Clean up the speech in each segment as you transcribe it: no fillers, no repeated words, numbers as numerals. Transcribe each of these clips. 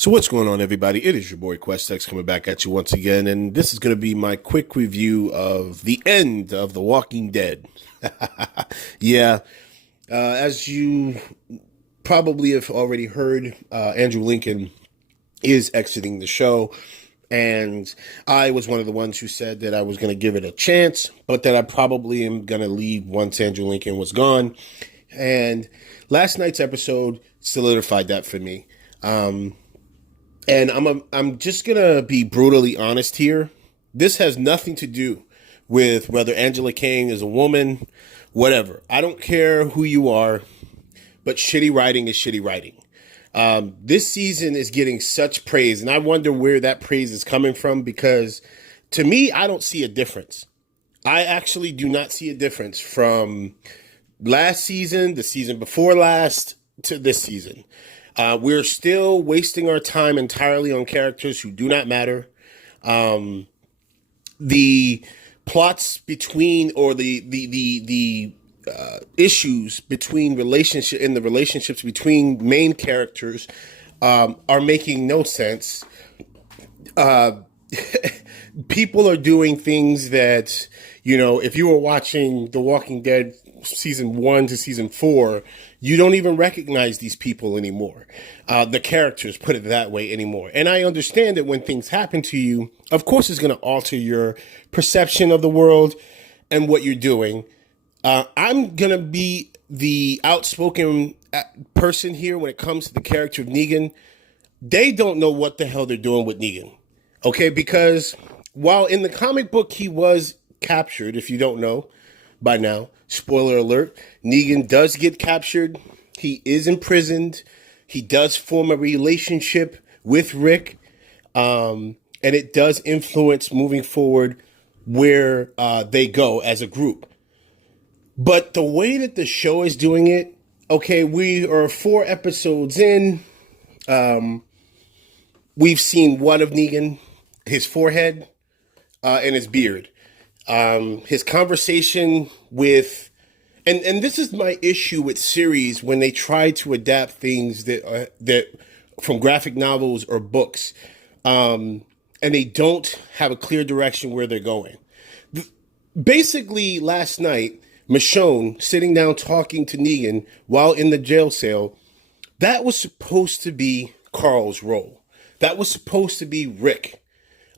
So what's going on, everybody? It is your boy Questex coming back at you once again, and this is going to be my quick review of the end of The Walking Dead. Yeah, as you probably have already heard, Andrew Lincoln is exiting the show, and I was one of the ones who said that I was going to give it a chance, but that I probably am going to leave once Andrew Lincoln was gone. And last night's episode solidified that for me. And I'm just gonna be brutally honest here. This has nothing to do with whether Angela Kang is a woman, whatever. I don't care who you are, but shitty writing is shitty writing. This season is getting such praise, and I wonder where that praise is coming from because to me, I don't see a difference. I actually do not see a difference from last season, the season before last, to this season. We're still wasting our time entirely on characters who do not matter. The plots between, or the issues between the relationships between main characters are making no sense. People are doing things that, if you were watching The Walking Dead season 1 to season 4, you don't even recognize these people anymore. The characters, put it that way, anymore. And I understand that when things happen to you, of course, it's going to alter your perception of the world and what you're doing. I'm going to be the outspoken person here when it comes to the character of Negan. They don't know what the hell they're doing with Negan. Okay, because while in the comic book he was captured, if you don't know by now, spoiler alert, Negan does get captured. He is imprisoned. He does form a relationship with Rick. And it does influence moving forward where they go as a group. But the way that the show is doing it, okay, we are 4 episodes in. We've seen one of Negan, his forehead, and his beard. His conversation with, and this is my issue with series when they try to adapt things that from graphic novels or books, and they don't have a clear direction where they're going. Basically, last night, Michonne sitting down talking to Negan while in the jail cell, that was supposed to be Carl's role. That was supposed to be Rick.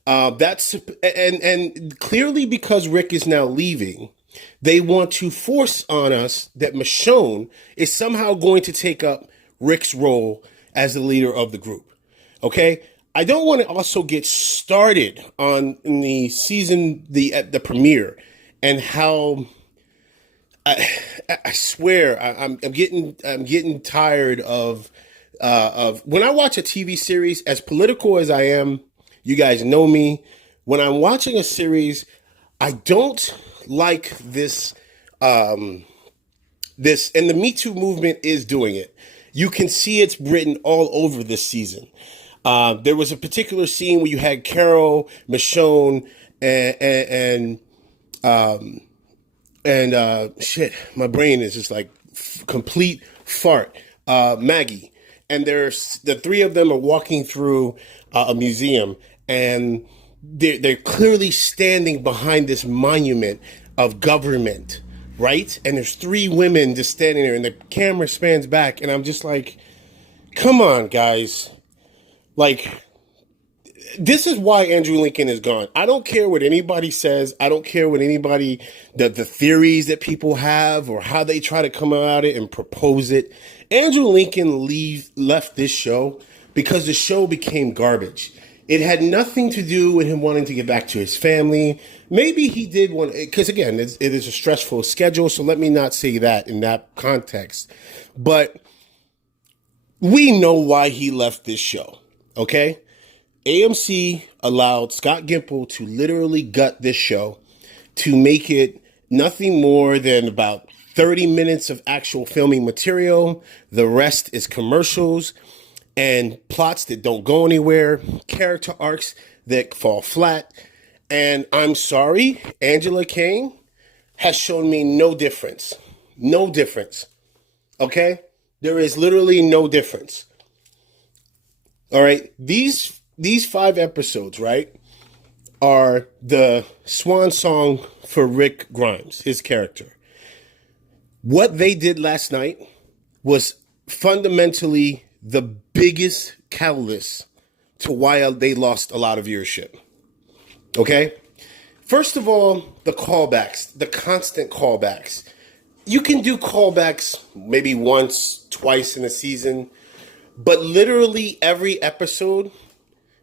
That's and clearly because Rick is now leaving, they want to force on us that Michonne is somehow going to take up Rick's role as the leader of the group. Okay, I don't want to also get started on the season, the premiere, and how I swear I'm getting tired of when I watch a TV series, as political as I am. You guys know me. When I'm watching a series, I don't like this. This and the Me Too movement is doing it. You can see it's written all over this season. There was a particular scene where you had Carol, Michonne, and shit. My brain is just like complete fart. Maggie, and there's the 3 of them are walking through a museum. And they're clearly standing behind this monument of government, right? And there's 3 women just standing there, and the camera spans back, and I'm just like, come on, guys. Like, this is why Andrew Lincoln is gone. I don't care what anybody says. I don't care what anybody, the theories that people have or how they try to come about it and propose it. Andrew Lincoln left this show because the show became garbage. It had nothing to do with him wanting to get back to his family. Maybe he did want, because again, it is a stressful schedule, so let me not say that in that context. But we know why he left this show, okay? AMC allowed Scott Gimple to literally gut this show to make it nothing more than about 30 minutes of actual filming material. The rest is commercials and plots that don't go anywhere, character arcs that fall flat. And I'm sorry, Angela Kang has shown me no difference. No difference. Okay? There is literally no difference. All right, these 5 episodes, right, are the swan song for Rick Grimes, his character. What they did last night was fundamentally the biggest catalyst to why they lost a lot of viewership. Okay? First of all, the callbacks, the constant callbacks. You can do callbacks maybe once, twice in a season, but literally every episode,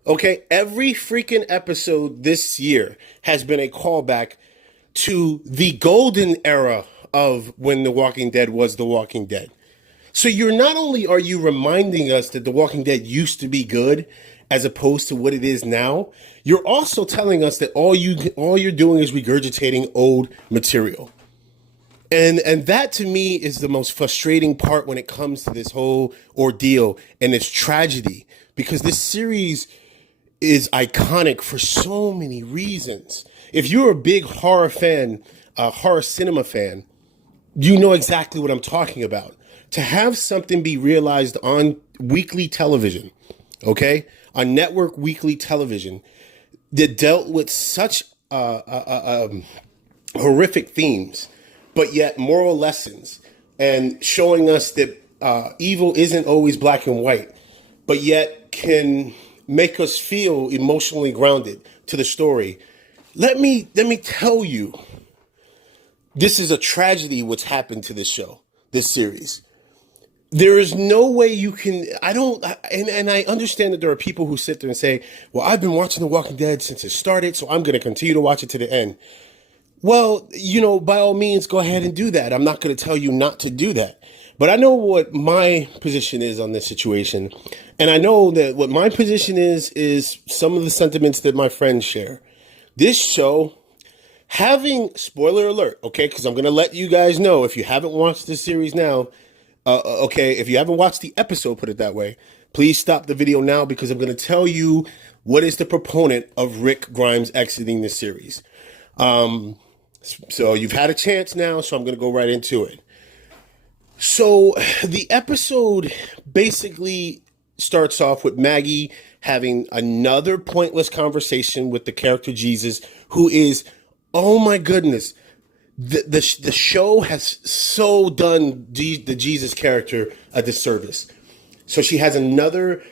okay, every freaking episode this year has been a callback to the golden era of when The Walking Dead was The Walking Dead. So you're not only are you reminding us that The Walking Dead used to be good as opposed to what it is now, you're also telling us that all you're doing is regurgitating old material. And that to me is the most frustrating part when it comes to this whole ordeal and this tragedy, because this series is iconic for so many reasons. If you're a big horror fan, horror cinema fan, you know exactly what I'm talking about. To have something be realized on weekly television, okay, on network weekly television, that dealt with such horrific themes, but yet moral lessons, and showing us that evil isn't always black and white, but yet can make us feel emotionally grounded to the story. Let me tell you, this is a tragedy what's happened to this show, this series. There is no way you can, and I understand that there are people who sit there and say, well, I've been watching The Walking Dead since it started, so I'm going to continue to watch it to the end. Well, by all means, go ahead and do that. I'm not going to tell you not to do that. But I know what my position is on this situation. And I know that what my position is some of the sentiments that my friends share. This show, spoiler alert, okay, because I'm going to let you guys know if you haven't watched this series now, okay, if you haven't watched the episode, put it that way, please stop the video now, because I'm going to tell you what is the proponent of Rick Grimes exiting this series. So you've had a chance now, so I'm going to go right into it. So the episode basically starts off with Maggie having another pointless conversation with the character Jesus, who is, oh my goodness, the show has so done the Jesus character a disservice. So she has another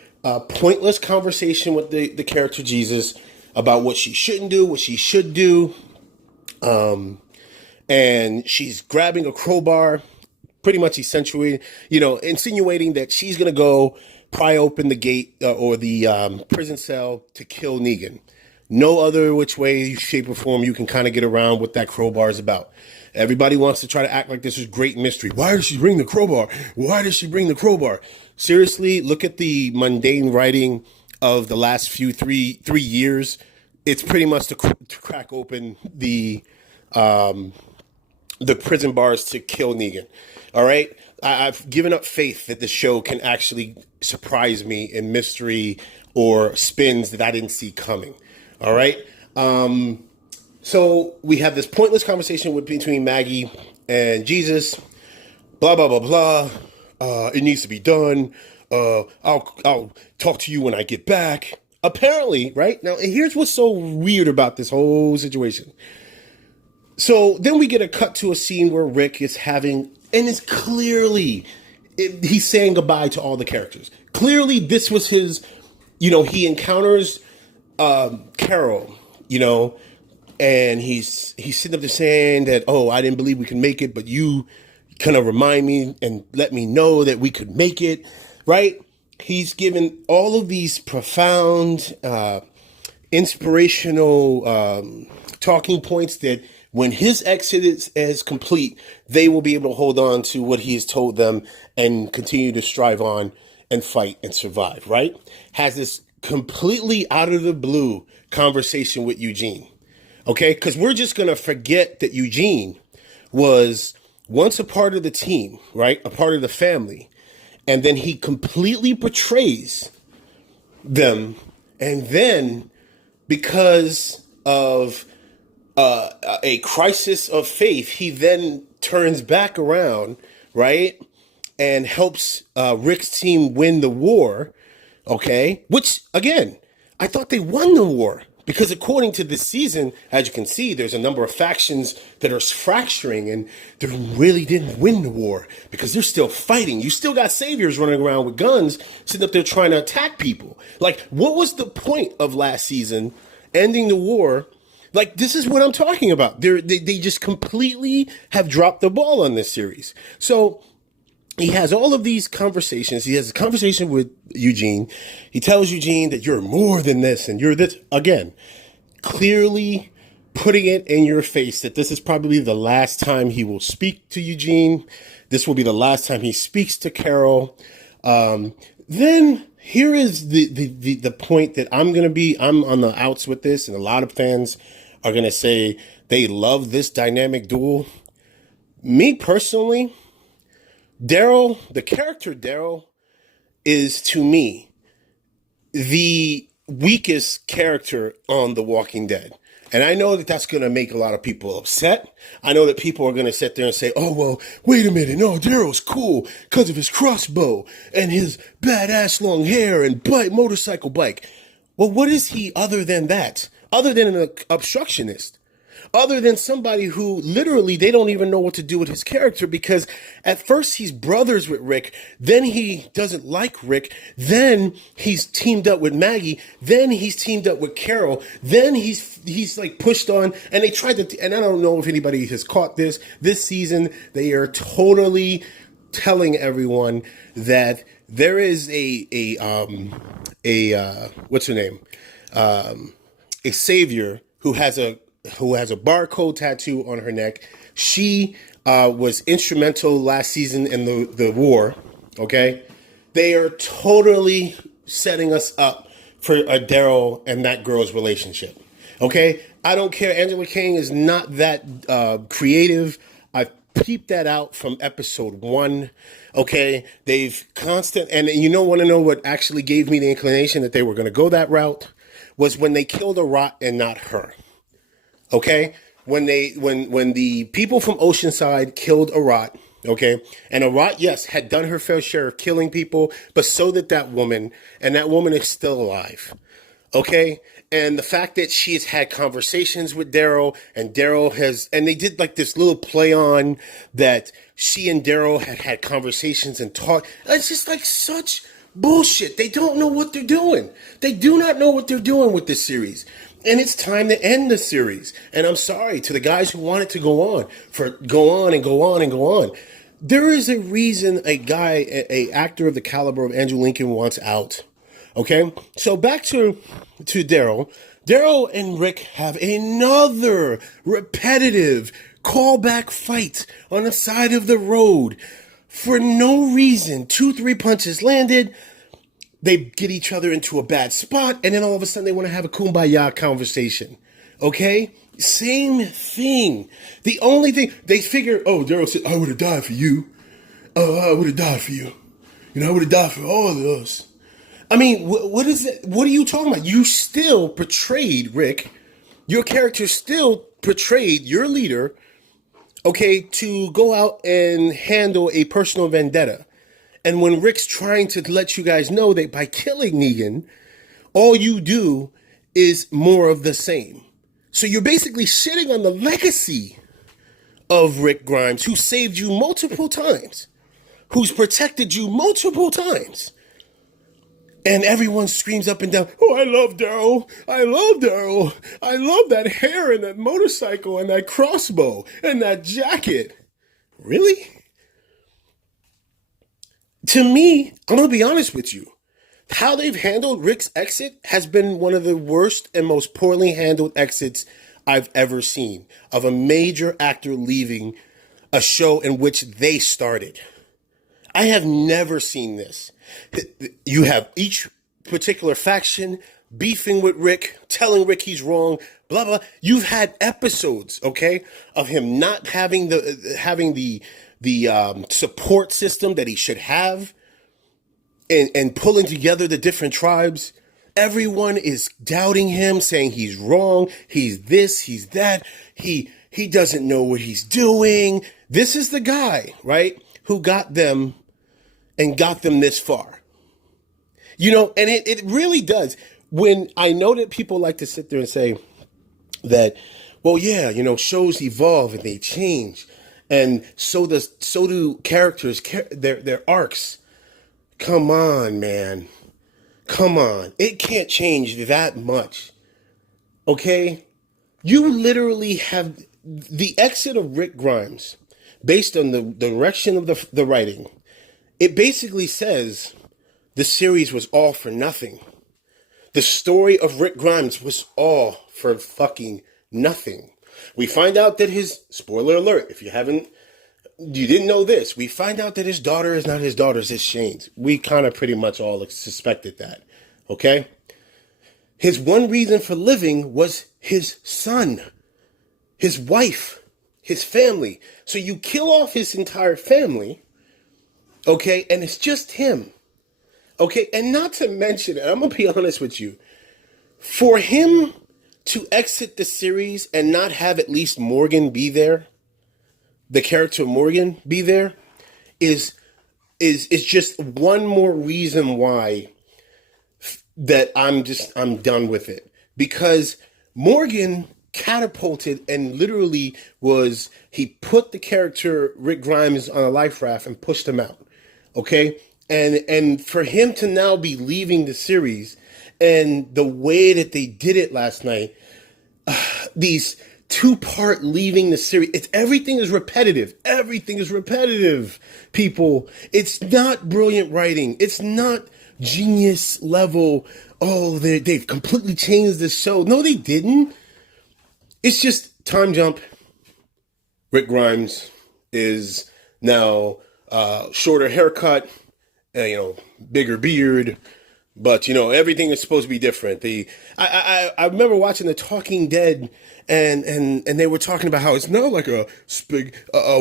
pointless conversation with the character Jesus about what she shouldn't do, what she should do. And she's grabbing a crowbar, pretty much insinuating that she's going to go pry open the gate or the prison cell to kill Negan. No other which way, shape, or form you can kind of get around what that crowbar is about. Everybody wants to try to act like this is great mystery. Why does she bring the crowbar? Why does she bring the crowbar? Seriously, look at the mundane writing of the last three years. It's pretty much to crack open the prison bars to kill Negan. All right. I've given up faith that the show can actually surprise me in mystery or spins that I didn't see coming. All right. So we have this pointless conversation between Maggie and Jesus. Blah, blah, blah, blah. It needs to be done. I'll talk to you when I get back. Apparently, right? Now, here's what's so weird about this whole situation. So then we get a cut to a scene where Rick is having, and it's clearly, he's saying goodbye to all the characters. Clearly, this was his, he encounters Carol, and he's sitting up there saying that, oh, I didn't believe we could make it, but you kind of remind me and let me know that we could make it, right? He's given all of these profound, inspirational talking points that when his exit is complete, they will be able to hold on to what he has told them and continue to strive on and fight and survive, right? Has this completely out of the blue conversation with Eugene, okay? Because we're just going to forget that Eugene was once a part of the team, right? A part of the family. And then he completely betrays them. And then because of a crisis of faith, he then turns back around, right? And helps Rick's team win the war, Okay, which again, I thought they won the war because according to this season, as you can see, there's a number of factions that are fracturing, and they really didn't win the war because they're still fighting. You still got saviors running around with guns, sitting up there trying to attack people. Like, what was the point of last season, ending the war? Like, this is what I'm talking about. They just completely have dropped the ball on this series. So he has all of these conversations. He has a conversation with Eugene. He tells Eugene that you're more than this and you're this. Again, clearly putting it in your face that this is probably the last time he will speak to Eugene. This will be the last time he speaks to Carol. Then here is the point that I'm on the outs with this, and a lot of fans are going to say they love this dynamic duel. Me personally, Daryl, the character Daryl, is to me the weakest character on The Walking Dead. And I know that that's going to make a lot of people upset. I know that people are going to sit there and say, oh, well, wait a minute. No, Daryl's cool because of his crossbow and his badass long hair and motorcycle bike. Well, what is he other than that? Other than an obstructionist? Other than somebody who literally they don't even know what to do with his character, because at first he's brothers with Rick, then he doesn't like Rick, then he's teamed up with Maggie, then he's teamed up with Carol, then he's like pushed on, and they tried to, and I don't know if anybody has caught this season, they are totally telling everyone that there is a what's her name? A savior who has a barcode tattoo on her neck. She was instrumental last season in the war. Okay, they are totally setting us up for a Daryl and that girl's relationship. Okay, I don't care. Angela Kang is not that creative. I've peeped that out from episode 1. Okay, they've constant, and want to know what actually gave me the inclination that they were going to go that route was when they killed Arat and not her. Okay, when the people from Oceanside killed Arat, okay, and Arat, yes, had done her fair share of killing people, but so did that woman, and that woman is still alive. Okay, and the fact that she has had conversations with Daryl, and Daryl has, and they did like this little play on that she and Daryl had conversations and talked. It's just like such bullshit. They don't know what they're doing. They do not know what they're doing with this series. And it's time to end the series. And I'm sorry to the guys who want it to go on, for go on and go on and go on. There is a reason a actor of the caliber of Andrew Lincoln wants out. Okay? So back to Daryl. Daryl and Rick have another repetitive callback fight on the side of the road. For no reason. 2-3 punches landed. They get each other into a bad spot, and then all of a sudden they want to have a kumbaya conversation. Okay? Same thing. The only thing, they figure, oh, Daryl said, I would have died for you. Oh, I would have died for you. I would have died for all of us. I mean, what is it? What are you talking about? You still portrayed, Rick, your character still portrayed your leader, okay, to go out and handle a personal vendetta. And when Rick's trying to let you guys know that by killing Negan, all you do is more of the same. So you're basically shitting on the legacy of Rick Grimes, who saved you multiple times, who's protected you multiple times. And everyone screams up and down, oh, I love Daryl. I love Daryl. I love that hair and that motorcycle and that crossbow and that jacket. Really? To me, I'm going to be honest with you. How they've handled Rick's exit has been one of the worst and most poorly handled exits I've ever seen of a major actor leaving a show in which they started. I have never seen this. You have each particular faction beefing with Rick, telling Rick he's wrong, blah, blah. You've had episodes, okay, of him not having the support system that he should have, and pulling together the different tribes. Everyone is doubting him, saying he's wrong, he's this, he's that, he doesn't know what he's doing. This is the guy, right, who got them this far. And it really does. When I know that people like to sit there and say that, well, yeah, shows evolve and they change, and so do characters, their arcs. Come on, man. Come on. It can't change that much. Okay? You literally have the exit of Rick Grimes based on the direction of the writing. It basically says the series was all for nothing. The story of Rick Grimes was all for fucking nothing. We find out that spoiler alert, if you didn't know this, we find out that his daughter is not his daughter, it's Shane's. We kind of pretty much all suspected that. Okay? His one reason for living was his son, his wife, his family. So you kill off his entire family, okay, and it's just him. Okay, and not to mention, and I'm going to be honest with you, for him to exit the series and not have at least Morgan be there, the character Morgan be there, is just one more reason why that I'm done with it. Because Morgan catapulted and literally he put the character Rick Grimes on a life raft and pushed him out. Okay? And for him to now be leaving the series and the way that they did it last night, these two-part leaving the series, everything is repetitive. Everything is repetitive, people. It's not brilliant writing. It's not genius level. Oh, they've completely changed the show. No, they didn't. It's just time jump. Rick Grimes is now shorter haircut, bigger beard, but everything is supposed to be different. I remember watching The Talking Dead, and they were talking about how it's not like a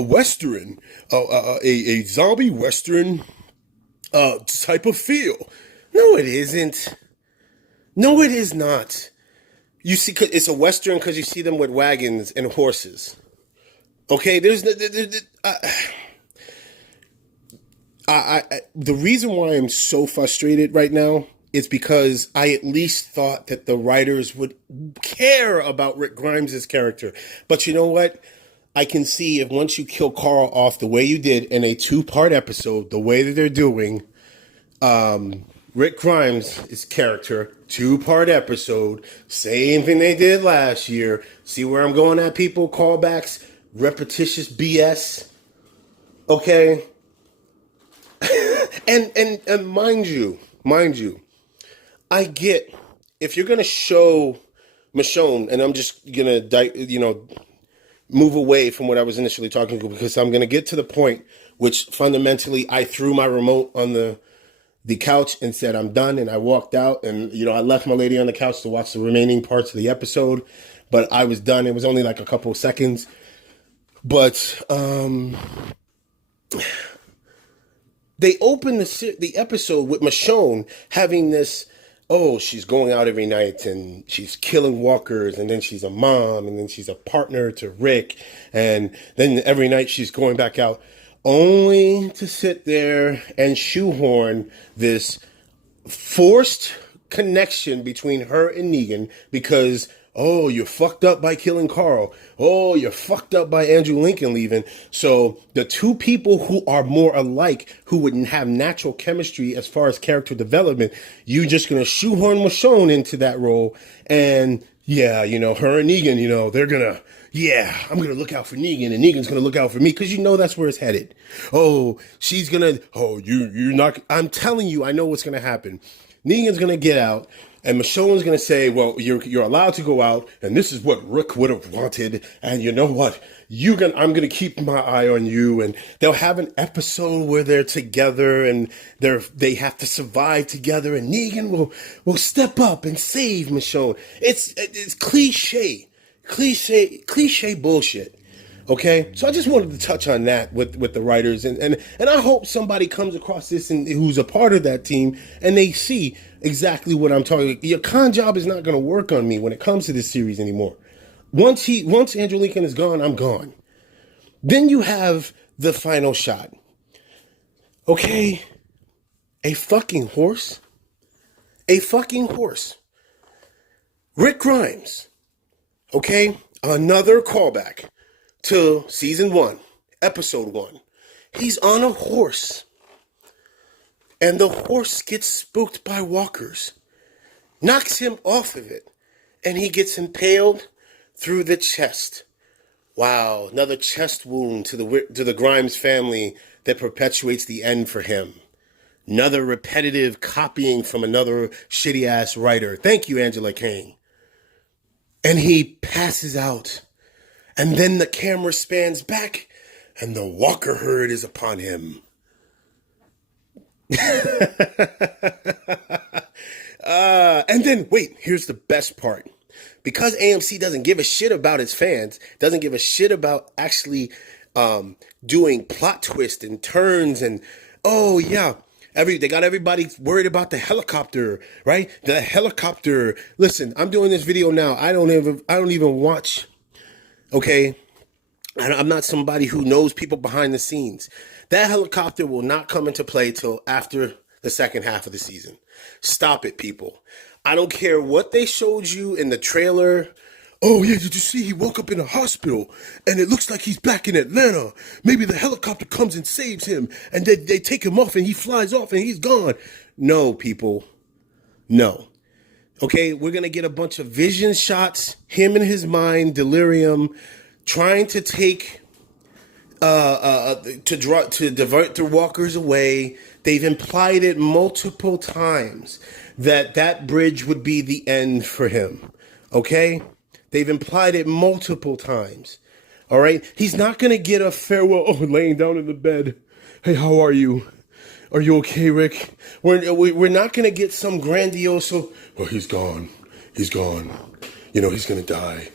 western, a zombie western type of feel. No, it isn't. No, it is not. You see, it's a western because you see them with wagons and horses. Okay, the reason why I'm so frustrated right now is because I at least thought that the writers would care about Rick Grimes' character. But you know what? I can see if once you kill Carl off the way you did in a 2-part episode, the way that they're doing, Rick Grimes' character, 2-part episode, same thing they did last year. See where I'm going at, people? Callbacks, repetitious BS. Okay? and mind you, I get, if you're going to show Michonne, and I'm just going to, move away from what I was initially talking about, because I'm going to get to the point which fundamentally I threw my remote on the couch and said, I'm done. And I walked out and, I left my lady on the couch to watch the remaining parts of the episode, but I was done. It was only like a couple of seconds. But, they opened the episode with Michonne having this, she's going out every night and she's killing walkers, and then she's a mom, and then she's a partner to Rick, and then every night she's going back out, only to sit there and shoehorn this forced connection between her and Negan because, you're fucked up by killing Carl. Oh, you're fucked up by Andrew Lincoln leaving. So the two people who are more alike, who wouldn't have natural chemistry as far as character development, you're just going to shoehorn Michonne into that role. And her and Negan, they're going to, I'm going to look out for Negan and Negan's going to look out for me because that's where it's headed. She's going to, you're not, I'm telling you, I know what's going to happen. Negan's going to get out. And Michonne's going to say, well, you're allowed to go out, and this is what Rick would have wanted, and you know what? I'm going to keep my eye on you, and they'll have an episode where they're together, and they have to survive together, and Negan will step up and save Michonne. It's cliche bullshit. Okay, so I just wanted to touch on that with the writers, and I hope somebody comes across this and who's a part of that team, and they see exactly what I'm talking about. Your con job is not going to work on me when it comes to this series anymore. Once Andrew Lincoln is gone, I'm gone. Then you have the final shot. Okay, a fucking horse A fucking horse. Rick Grimes. Okay? Another callback to season 1, episode 1. He's on a horse. And the horse gets spooked by walkers. Knocks him off of it. And he gets impaled through the chest. Wow, another chest wound to the Grimes family that perpetuates the end for him. Another repetitive copying from another shitty-ass writer. Thank you, Angela Kang. And he passes out. And then the camera spans back, and the Walker herd is upon him. And then, wait, here's the best part. Because AMC doesn't give a shit about its fans, doesn't give a shit about actually doing plot twists and turns and, oh yeah, they got everybody worried about the helicopter, right? The helicopter. Listen, I'm doing this video now. I don't even watch. Okay, I'm not somebody who knows people behind the scenes. That helicopter will not come into play till after the second half of the season. Stop it, people. I don't care what they showed you in the trailer. Oh, yeah, did you see he woke up in a hospital and it looks like he's back in Atlanta. Maybe the helicopter comes and saves him and they take him off and he flies off and he's gone. No, people. No. Okay, we're going to get a bunch of vision shots, him in his mind, delirium, trying to take, to divert the walkers away. They've implied it multiple times that bridge would be the end for him. Okay? They've implied it multiple times. All right? He's not going to get a farewell, laying down in the bed. Hey, how are you? Are you okay, Rick? We're not going to get some grandiose, he's gone. He's gone. He's going to die.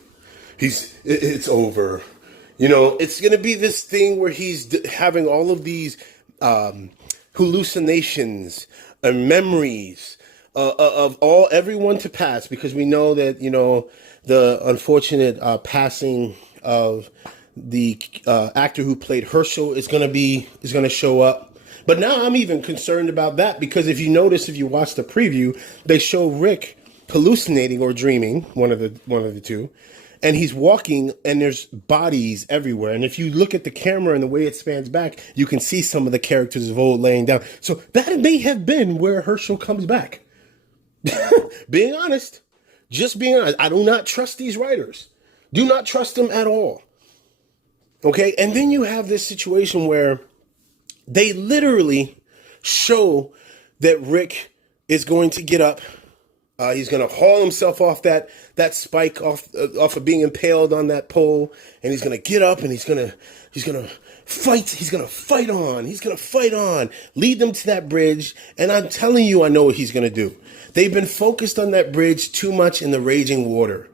It's over. It's going to be this thing where he's having all of these hallucinations and memories of everyone to pass, because we know that, the unfortunate passing of the actor who played Herschel is going to show up. But now I'm even concerned about that, because if you watch the preview, they show Rick hallucinating or dreaming, one of the two, and he's walking and there's bodies everywhere. And if you look at the camera and the way it spans back, you can see some of the characters of old laying down. So that may have been where Herschel comes back. Being honest. Just being honest. I do not trust these writers. Do not trust them at all. Okay? And then you have this situation where they literally show that Rick is going to get up. He's going to haul himself off that spike off of being impaled on that pole, and he's going to get up and he's going to fight. He's going to fight on. He's going to fight on. Lead them to that bridge, and I'm telling you, I know what he's going to do. They've been focused on that bridge too much in the raging water.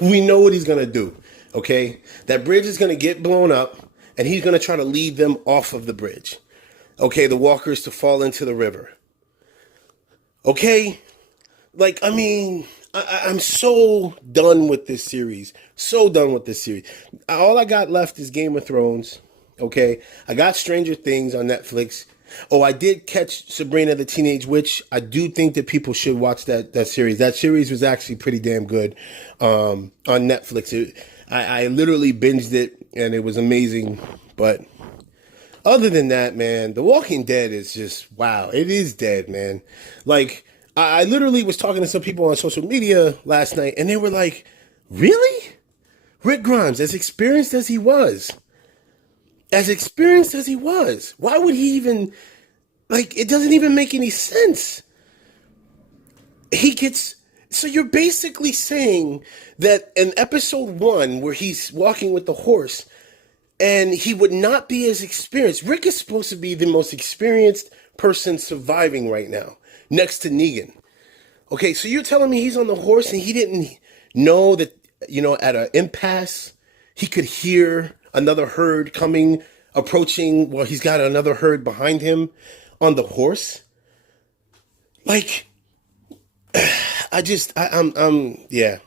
We know what he's going to do. Okay, that bridge is going to get blown up, and he's going to try to lead them off of the bridge. Okay, the walkers to fall into the river. Okay, I'm so done with this series. So done with this series. All I got left is Game of Thrones. Okay, I got Stranger Things on Netflix. Oh, I did catch Sabrina the Teenage Witch. I do think that people should watch that series. That series was actually pretty damn good on Netflix. I literally binged it, and it was amazing. But other than that, man, The Walking Dead is just, wow. It is dead, man. Like, I literally was talking to some people on social media last night, and they were like, really? Rick Grimes, as experienced as he was, why would he even, it doesn't even make any sense. So you're basically saying that in episode 1, where he's walking with the horse, and he would not be as experienced. Rick is supposed to be the most experienced person surviving right now, next to Negan. Okay, so you're telling me he's on the horse and he didn't know that, at an impasse, he could hear another herd approaching, while he's got another herd behind him on the horse? Yeah.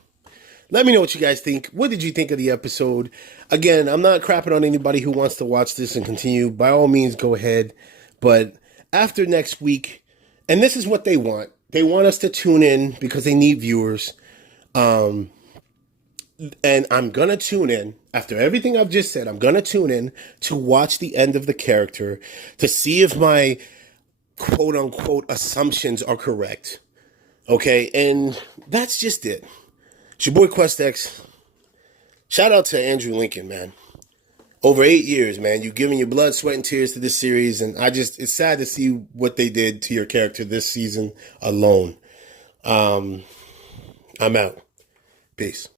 Let me know what you guys think. What did you think of the episode? Again, I'm not crapping on anybody who wants to watch this and continue. By all means, go ahead. But after next week, And this is what they want. They want us to tune in because they need viewers. Um, and I'm going to tune in. After everything I've just said, I'm going to tune in to watch the end of the character to see if my quote unquote assumptions are correct. Okay. And that's just it. It's your boy QuestX. Shout out to Andrew Lincoln, man. Over 8 years, man. You've given your blood, sweat, and tears to this series. And it's sad to see what they did to your character this season alone. I'm out. Peace.